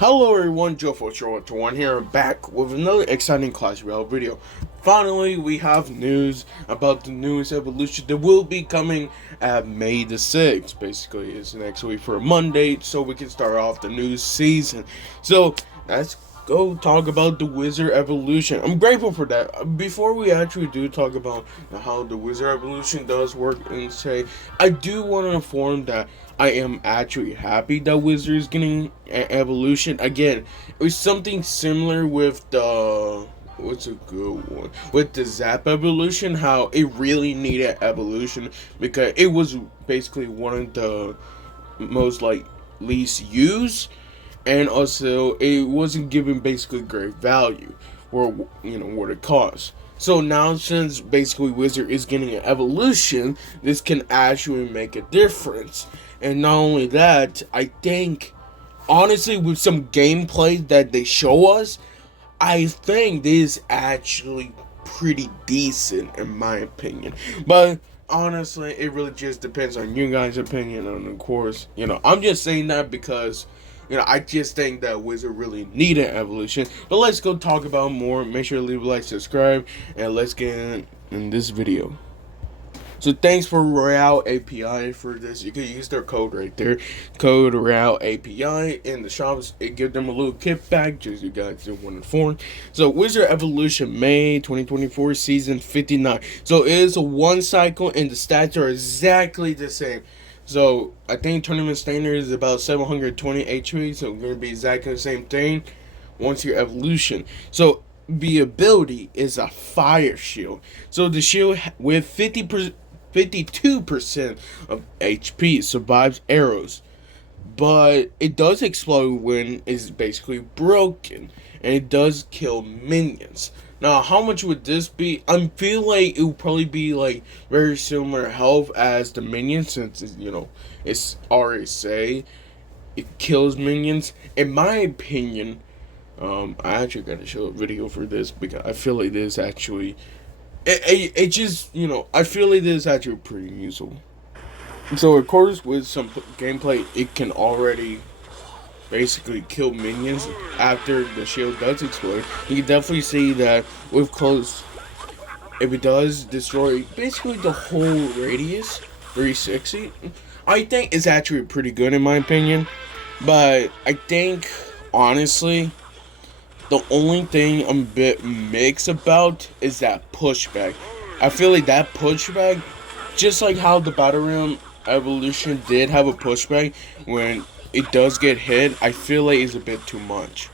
Hello everyone, Joe4Short1 here, back with another exciting Clash Royale video. Finally, we have news about the newest evolution that will be coming at May the 6th. Basically, it's next week for a Monday, so we can start off the new season. So, let's go talk about the Wizard evolution. I'm grateful for that. Before we actually do talk about how the Wizard evolution does work and say, I do want to inform that I am actually happy that Wizard is getting an evolution. Again, it was something similar with the what's a good one with the Zap evolution. How it really needed evolution because it was basically one of the most least used, and also it wasn't given basically great value or what it costs. So now, since basically Wizard is getting an evolution, this can actually make a difference. And not only that, I think, honestly, with some gameplay that they show us, I think this is actually pretty decent in my opinion. But honestly, it really just depends on you guys' opinion. And of course, I'm just saying that because I just think that Wizard really needed evolution. But let's go talk about more. Make sure to leave a like, subscribe, and let's get in this video. So thanks for Royale API for this. You can use their code right there. Code Royale API in the shops. It gives them a little kickback, just you guys do want to inform. So Wizard Evolution May 2024 season 59. So it is a one cycle and the stats are exactly the same. So I think tournament standard is about 720 HP. So it's gonna be exactly the same thing once your evolution. So the ability is a fire shield. So the shield with 52% of HP survives arrows, but it does explode when it's basically broken, and it does kill minions. Now, how much would this be? I feel like it would probably be like very similar health as the minions, since it's RSA. It kills minions. In my opinion, I actually got to show a video for this because I feel like this actually it just, I feel like this is actually pretty useful. So, of course, with some gameplay, it can already basically kill minions after the shield does explode. You can definitely see that with close, if it does destroy basically the whole radius, 360, I think it's actually pretty good in my opinion. But I think, honestly, the only thing I'm a bit mixed about is that pushback. I feel like that pushback, just like how the Battle Realm evolution did have a pushback when it does get hit, I feel like it's a bit too much.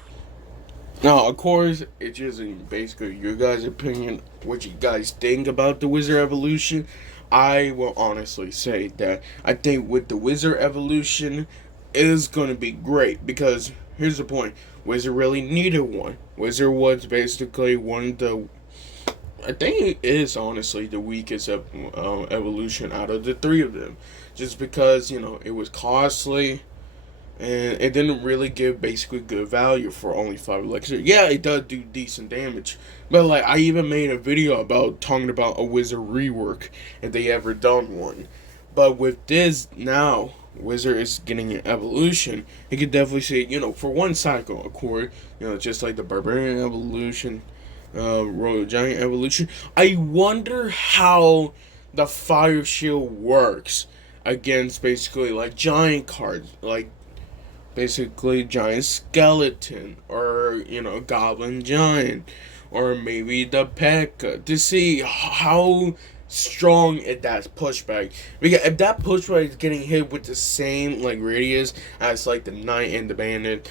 Now, of course, it's just basically your guys' opinion, what you guys think about the Wizard evolution. I will honestly say that I think with the Wizard evolution, it is going to be great because here's the point. Wizard really needed one. Wizard was basically one of the, I think it is honestly the weakest evolution out of the three of them. Just because, it was costly and it didn't really give basically good value for only 5 elixir. Yeah, it does do decent damage. But I even made a video about talking about a Wizard rework if they ever done one. But with this now, Wizard is getting an evolution. You could definitely see, for one cycle, of course, just like the Barbarian evolution, Royal Giant evolution. I wonder how the Fire Shield works against basically giant cards, basically giant skeleton, or goblin giant, or maybe the P.E.K.K.A. to see how strong at that pushback. Because if that pushback is getting hit with the same radius as the knight and the bandit,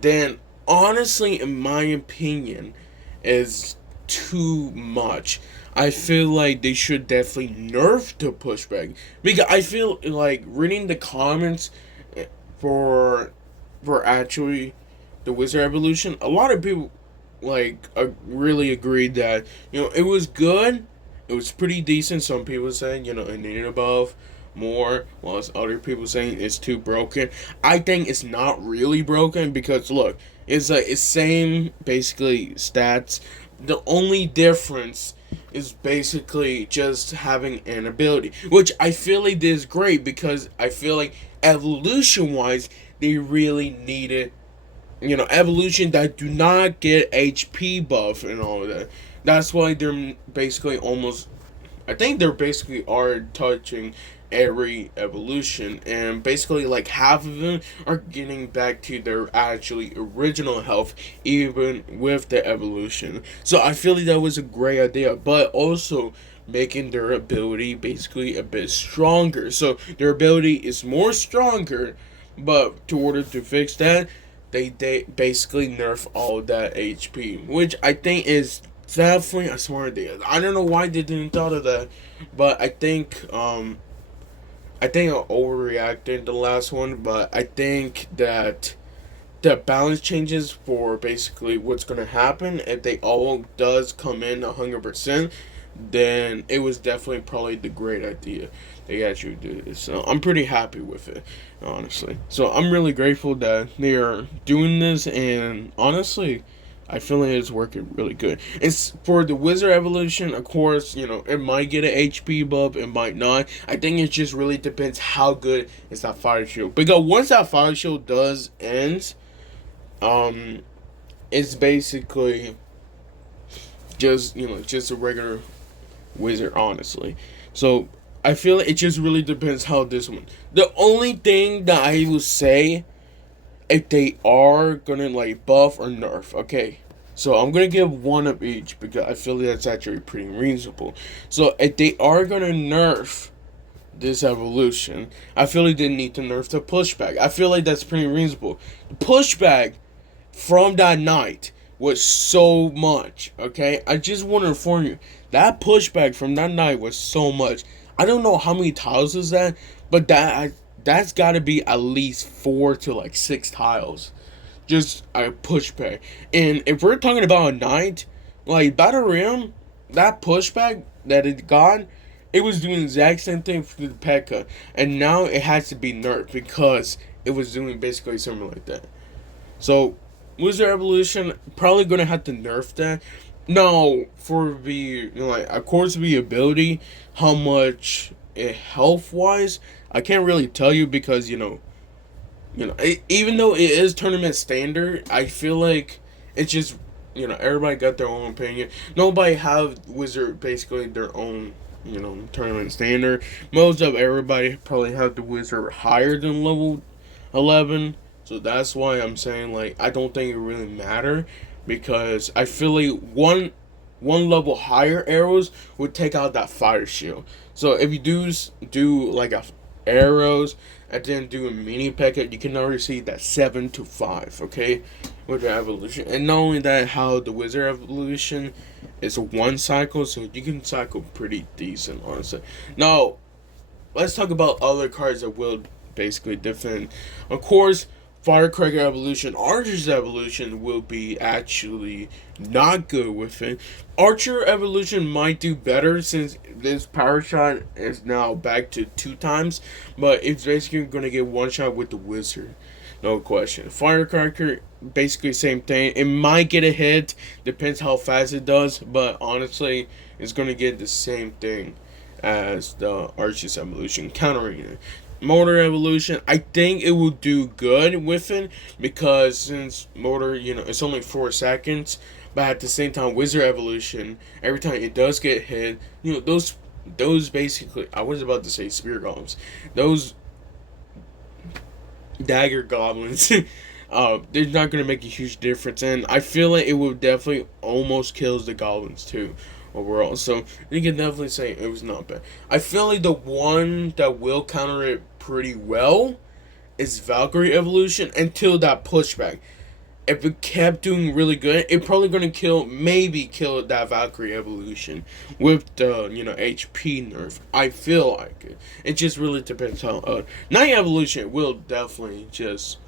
then honestly, in my opinion, is too much. I feel like they should definitely nerf the pushback because I feel like reading the comments for actually the Wizard evolution, a lot of people really agreed that it was good. It was pretty decent. Some people saying it needed above more, whilst other people saying it's too broken. I think it's not really broken because look, it's same basically stats. The only difference is basically just having an ability, which I feel like this is great because I feel like evolution wise they really needed evolution that do not get HP buff and all of that. That's why they're basically almost, I think they're basically are touching every evolution, and basically like half of them are getting back to their actually original health even with the evolution. So I feel like that was a great idea, but also making their ability basically a bit stronger. So their ability is more stronger, but to order to fix that, they basically nerf all that HP, which I think is definitely a smart idea. I don't know why they didn't thought of that, but I think I overreacted the last one, but I think that the balance changes for basically what's gonna happen if they all does come in 100%, then it was definitely probably the great idea they actually did it. So I'm pretty happy with it, honestly. So I'm really grateful that they are doing this, and honestly, I feel like it's working really good. It's for the Wizard evolution, of course, it might get an HP buff, it might not. I think it just really depends how good is that fire shield. Because once that fire shield does end, um, it's basically just a regular Wizard, honestly. So I feel like it just really depends how this one. The only thing that I will say, if they are gonna like buff or nerf, okay. So I'm gonna give one of each because I feel like that's actually pretty reasonable. So if they are gonna nerf this evolution, I feel like they need to nerf the pushback. I feel like that's pretty reasonable. The pushback from that night was so much, okay? I just want to inform you, that pushback from that night was so much. I don't know how many tiles is that, but that's got to be at least 4 to like 6 tiles. Just a pushback. And if we're talking about a night, like Battle Rim, that pushback that it got, it was doing the exact same thing for the P.E.K.K.A. And now it has to be nerfed because it was doing basically something like that. So, Wizard Evolution probably gonna have to nerf that. Now, for the like, of course, the ability, how much health wise, I can't really tell you because even though it is tournament standard, I feel like it's just everybody got their own opinion. Nobody have Wizard basically their own tournament standard. Most of everybody probably have the Wizard higher than level 11. So that's why I'm saying like I don't think it really matter because I feel like one level higher arrows would take out that fire shield. So if you do like a arrows and then do a mini packet, you can already see that 7 to 5, okay, with the evolution. And not only that, how the Wizard evolution is a 1 cycle, so you can cycle pretty decent, honestly. Now, let's talk about other cards that will basically defend. Of course, Firecracker evolution, Archer's evolution will be actually not good with it. Archer evolution might do better since this power shot is now back to 2 times, but it's basically going to get 1 shot with the Wizard. No question. Firecracker, basically same thing. It might get a hit, depends how fast it does, but honestly, it's going to get the same thing as the Archer's evolution, countering it. Motor evolution, I think it will do good with it because since motor, it's only 4 seconds, but at the same time, Wizard evolution, every time it does get hit, those basically, I was about to say spear golems, those dagger goblins, they're not gonna make a huge difference, and I feel like it will definitely almost kills the goblins too. Overall, so you can definitely say it was not bad. I feel like the one that will counter it pretty well is Valkyrie evolution until that pushback. If it kept doing really good, it probably gonna maybe kill that Valkyrie evolution with the HP nerf. I feel like it. It just really depends how. Night evolution will definitely just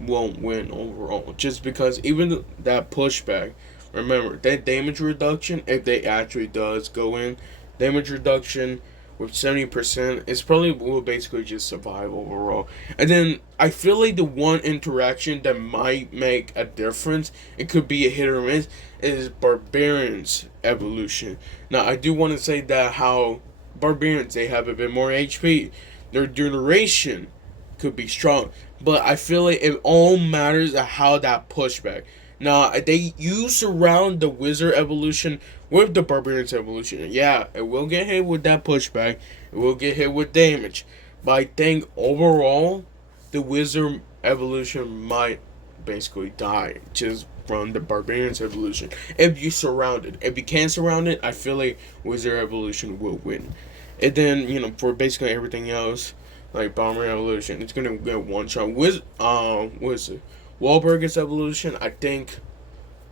won't win overall, just because even that pushback. Remember, that damage reduction, if they actually does go in, damage reduction with 70%, it's probably will basically just survive overall. And then, I feel like the one interaction that might make a difference, it could be a hit or miss, is Barbarians evolution. Now, I do want to say that how Barbarians, they have a bit more HP. Their duration could be strong. but I feel like it all matters at how that pushback. Now you surround the wizard evolution with the barbarian's evolution. Yeah, it will get hit with that pushback. It will get hit with damage, but I think overall, the wizard evolution might basically die just from the barbarian's evolution. If you surround it, if you can't surround it, I feel like wizard evolution will win. And then for basically everything else, like bomber evolution, it's gonna get one shot. What is it? Wahlberg's evolution, I think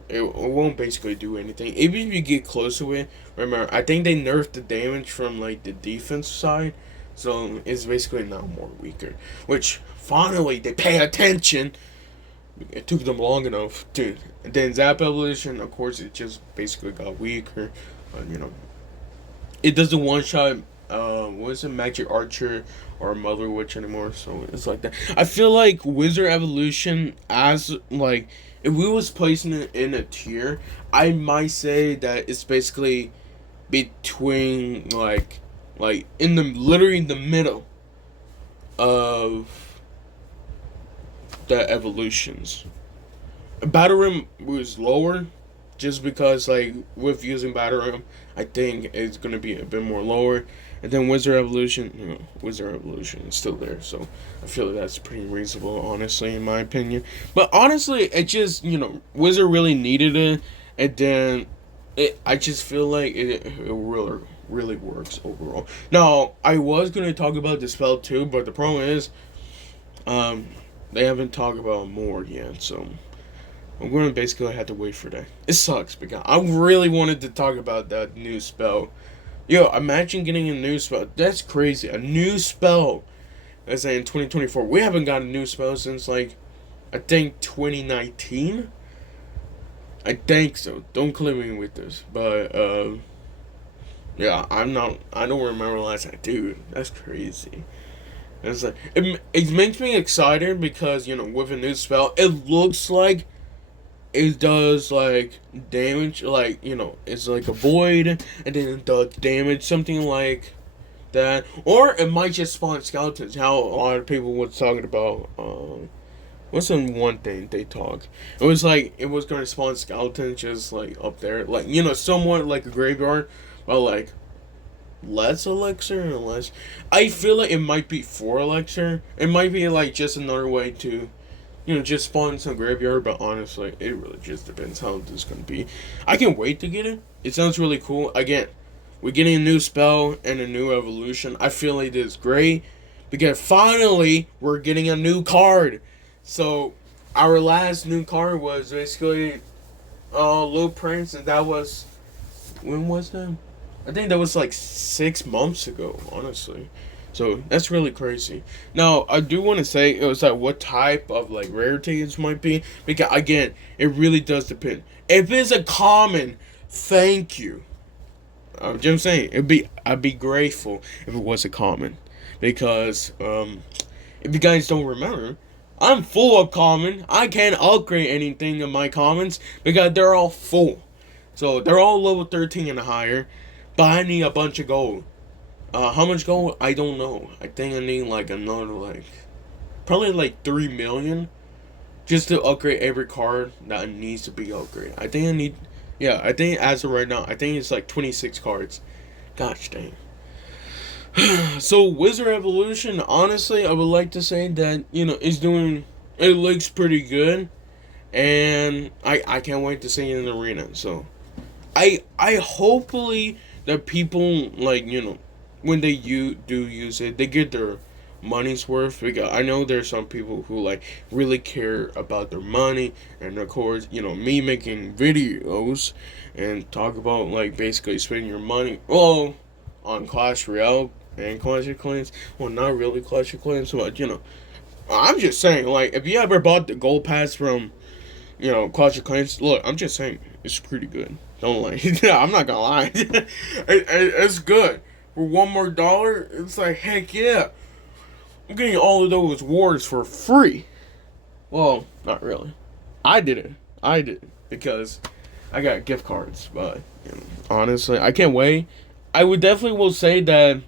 it won't basically do anything. Even if you get close to it, remember, I think they nerfed the damage from like the defense side, so it's basically now more weaker. Which finally they pay attention. It took them long enough, dude. And then Zap evolution, of course, it just basically got weaker. It doesn't one shot. What is it, Magic Archer or Mother Witch anymore? So it's like that. I feel like Wizard Evolution, as like, if we was placing it in a tier, I might say that it's basically between like in the literally in the middle of the evolutions. Battle Rim was lower, just because like with using Battle Rim, I think it's gonna be a bit more lower. And then Wizard Evolution, Wizard Evolution is still there, so I feel like that's pretty reasonable, honestly, in my opinion. But honestly, it just Wizard really needed it, and then I just feel like it really works overall. Now I was gonna talk about Dispel too, but the problem is, they haven't talked about more yet, so I'm gonna basically have to wait for that. It sucks because I really wanted to talk about that new spell. Yo, imagine getting a new spell. That's crazy. A new spell. As in 2024. We haven't got a new spell since like I think 2019. I think so. Don't clip me with this, but yeah, I don't remember last time. Dude, that's crazy. It's like it makes me excited because with a new spell, it looks like it does like damage, like it's like a void, and then it does damage, something like that. Or it might just spawn skeletons. How a lot of people was talking about. What's the one thing they talk? It was like it was gonna spawn skeletons just like up there, like somewhat like a graveyard, but like less elixir and less. I feel like it might be for elixir. It might be like just another way to, just spawn some graveyard. But honestly, it really just depends how this is gonna be. I can wait to get it. It sounds really cool. Again, we're getting a new spell and a new evolution. I feel like this is great because finally we're getting a new card. So our last new card was basically Little Prince, and that was, when was that? I think that was like 6 months ago, honestly. So that's really crazy. Now I do want to say it was like what type of like rarity it might be, because again, it really does depend. If it's a common, thank you. You know what I'm saying? I'd be grateful if it was a common, because if you guys don't remember, I'm full of common. I can't upgrade anything in my commons because they're all full. So they're all level 13 and higher. But I need a bunch of gold. How much gold? I don't know. I think I need like another like probably like 3 million just to upgrade every card that needs to be upgraded. I think I need, yeah, I think as of right now, I think it's like 26 cards. Gosh dang. So Wizard Evolution, honestly, I would like to say that it's doing. It looks pretty good, and I can't wait to see it in the arena. So I hopefully that people like when they do use it, they get their money's worth, because I know there's some people who like really care about their money, and of course me making videos and talk about like basically spending your money on Clash Royale and Clash of Clans. Well, not really Clash of Clans, but I'm just saying, like, if you ever bought the gold pass from Clash of Clans, look, I'm just saying it's pretty good. Don't lie. I'm not gonna lie. It's good. For $1 more, it's like, heck yeah. I'm getting all of those wars for free. Well, not really. I did it because I got gift cards. But honestly, I can't wait. I would definitely will say that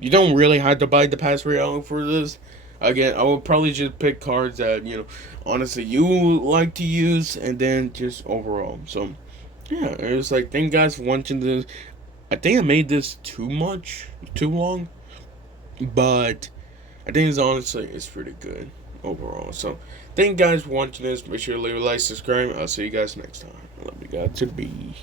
you don't really have to buy the pass royale for this. Again, I would probably just pick cards that, honestly you like to use, and then just overall. So yeah, it was like, thank you guys for watching this. I think I made this too long, but I think it's pretty good overall. So thank you guys for watching this. Make sure to leave a like, subscribe. I'll see you guys next time. I love you guys to be.